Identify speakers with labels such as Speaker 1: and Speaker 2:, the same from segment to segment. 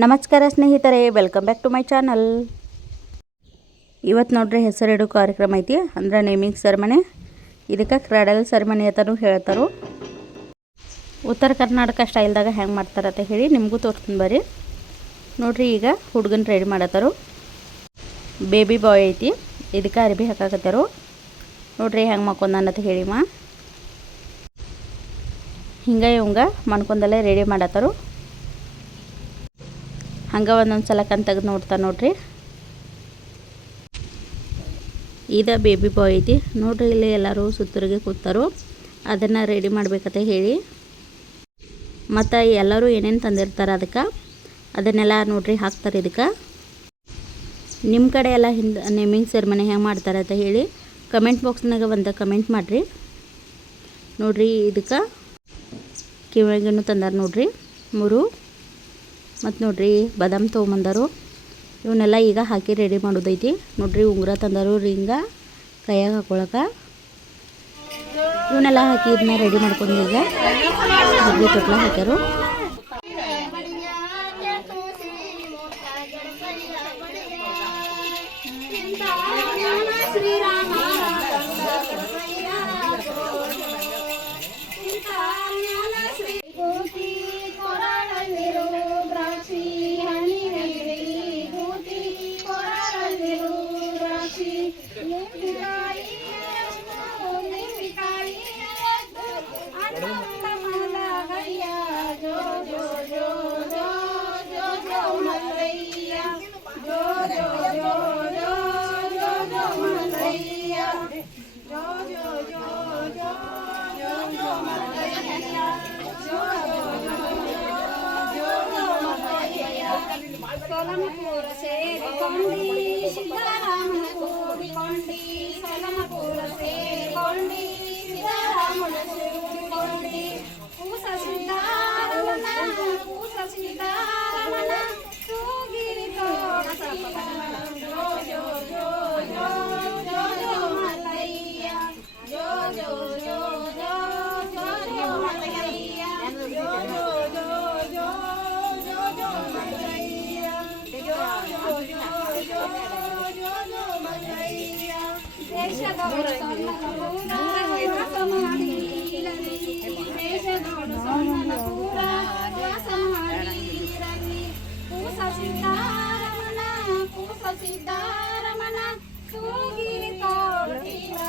Speaker 1: ನಮಸ್ಕಾರ ಸ್ನೇಹಿತರೆ welcome back to my channel ಇವತ್ತು ನೋಡ್ರಿ ಹೆಸರಿಡು ಕಾರ್ಯಕ್ರಮ ಐತಿ, ಅಂದ್ರೆ ನೇಮಿಂಗ್ ಸೆರೆಮನೆ ಇದಕ್ಕೆ ಕ್ರಾಡಲ್ ಸೆರೆಮನಿ ಅಂತಲೂ ಹೇಳ್ತಾರೆ. ಉತ್ತರ ಕರ್ನಾಟಕ ಸ್ಟೈಲ್ದಾಗ ಹೆಂಗೆ ಮಾಡ್ತಾರೆ ಅಂತ ಹೇಳಿ ನಿಮಗೂ ತೋರಿಸ್ತೀನಿ ಬರ್ರಿ. ನೋಡ್ರಿ ಈಗ ಹುಡುಗನ ರೆಡಿ ಮಾಡತ್ತಾರು. ಬೇಬಿ ಬಾಯ್ ಐತಿ, ಇದಕ್ಕೆ ಅರಿಬಿ ಹಾಕಾಕತ್ತಾರು. ನೋಡ್ರಿ ಹೆಂಗೆ ಮಕ್ಕೊಂದ ಅಂತ ಹೇಳಿ ಮಾ ಹಿಂಗೆ ಇವಂಗ ಮಣ್ಕೊಂದಲ್ಲೇ ರೆಡಿ ಮಾಡತ್ತಾರು. ಹಂಗೆ ಒಂದೊಂದು ಸಲ ಕಣ್ ತೆಗೆದು ನೋಡ್ತಾ ನೋಡ್ರಿ. ಇದ ಬೇಬಿ ಬಾಯ್ ಐತಿ. ನೋಡ್ರಿ ಇಲ್ಲಿ ಎಲ್ಲರೂ ಸುತ್ತರಿಗೆ ಕೂತಾರು. ಅದನ್ನು ರೆಡಿ ಮಾಡ್ಬೇಕಂತ ಹೇಳಿ. ಮತ್ತು ಎಲ್ಲರೂ ಏನೇನು ತಂದಿರ್ತಾರೆ ಅದಕ್ಕೆ? ಅದನ್ನೆಲ್ಲ ನೋಡ್ರಿ ಹಾಕ್ತಾರೆ ಇದಕ್ಕೆ. ನಿಮ್ಮ ಕಡೆ ಎಲ್ಲ ಹಿಂದೆ ನೇಮಿಂಗ್ ಸೆರೆಮನೆ ಹೆಂಗೆ ಮಾಡ್ತಾರೆ ಅಂತ ಹೇಳಿ ಕಮೆಂಟ್ ಬಾಕ್ಸ್ನಾಗ ಒಂದು ಕಮೆಂಟ್ ಮಾಡಿರಿ. ನೋಡ್ರಿ ಇದಕ್ಕೆ. ಕಿವಿಗೂ ತಂದಾರ ನೋಡ್ರಿ. ಮೂರು. ಮತ್ತು ನೋಡ್ರಿ ಬಾದಾಮ್ ತೊಗೊಂಬಂದರು. ಇವನ್ನೆಲ್ಲ ಈಗ ಹಾಕಿ ರೆಡಿ ಮಾಡೋದೈತಿ. ನೋಡ್ರಿ ಉಂಗುರ ತಂದರು ರಿಂಗ ಕೈಯಾಗ ಹಾಕೊಳಕ. ಇವನ್ನೆಲ್ಲ ಹಾಕಿ ಇದನ್ನ ರೆಡಿ ಮಾಡ್ಕೊಂಡು ಈಗ ಹುಡುಗಿ ತೊಟ್ಲ ಹಾಕ್ಯಾರು.
Speaker 2: సోలమ పూల సేరుకోండి సిద్ధరామన కోరుకోండి సోలమ పూల సేరుకోండి పూస సిద్ధారమణ పూగిరి తోటిరా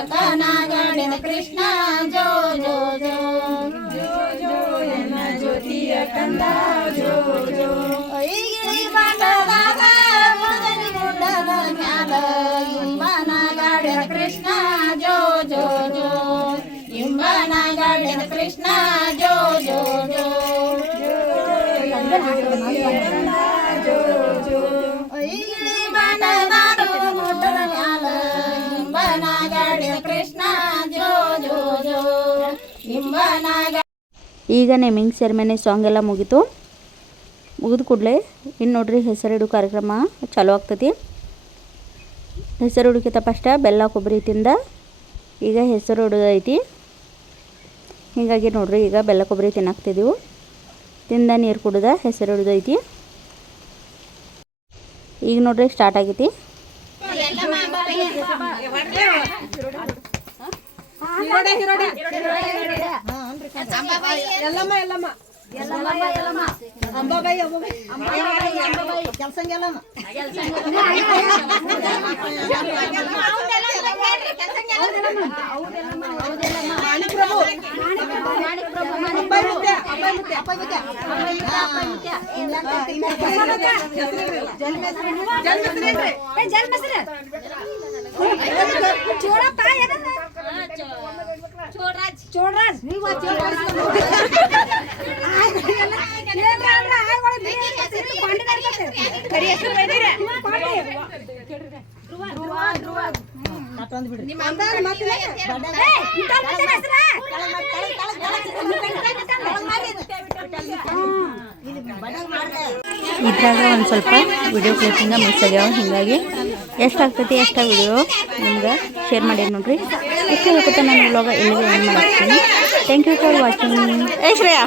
Speaker 2: गणित कृष्ण जो जो
Speaker 1: ಈಗ ನೇಮಿಂಗ್ ಸೆರೆಮನಿ ಸಾಂಗ್ ಎಲ್ಲ ಮುಗೀತು ಮುಗಿದ ಕೂಡಲೇ ಇನ್ನು ನೋಡ್ರಿ ಹೆಸರಿಡು ಕಾರ್ಯಕ್ರಮ ಚಾಲೂ ಆಗ್ತೈತಿ ಹೆಸರು ಹುಡುಕಿತ ಫಸ್ಟ ಬೆಲ್ಲ ಕೊಬ್ಬರಿ ತಿಂದ ಈಗ ಹೆಸರು ಹುಡುಗೈತಿ ಹೀಗಾಗಿ ನೋಡ್ರಿ ಈಗ ಬೆಲ್ಲ ಕೊಬ್ಬರಿ ತಿನ್ನಾಕ್ತಿದ್ದೀವಿ ತಿಂದ ನೀರು ಕುಡ್ದ ಹೆಸರು ಹಿಡಿದೈತಿ ಈಗ ನೋಡ್ರಿ ಸ್ಟಾರ್ಟ್ ಆಗೈತಿ ಎಲ್ಲಮ್ಮ ಎಲ್ಲಮ್ಮ ಅಂಬಾಬಾಯಿ ಅಂಬಾಬಾಯಿ ಅಂಬಾಬಾಯಿ ಅಂಬಾಬಾಯಿ ಎಲ್ಲಮ್ಮ ಮಾಣಿಕ್ರಭು ಜನ್ಮಸ್ರಿ ಇದ್ರಾಗ ಒಂದ್ ಸ್ವಲ್ಪ ವಿಡಿಯೋ ಕ್ಲಿಪ್ಪಿಂದ ಮಿಸ್ ಆಗ್ಯಾವ ಹೀಗಾಗಿ ಎಷ್ಟಾಗ್ತೈತಿ ಎಷ್ಟ ವಿಡಿಯೋ ನಿಮ್ಗೆ ಶೇರ್ ಮಾಡಿ ನೋಡ್ರಿ. ಇಷ್ಟು ಹೇಳ್ಕೊತ ನಾನು ಇವಾಗ ಎಲ್ಲಿಗೆ ಏನು ಮಾಡ್ತೀನಿ ಥ್ಯಾಂಕ್ ಯು ಫಾರ್ ವಾಚಿಂಗ್ ಏ ಶ್ರೇಯಾ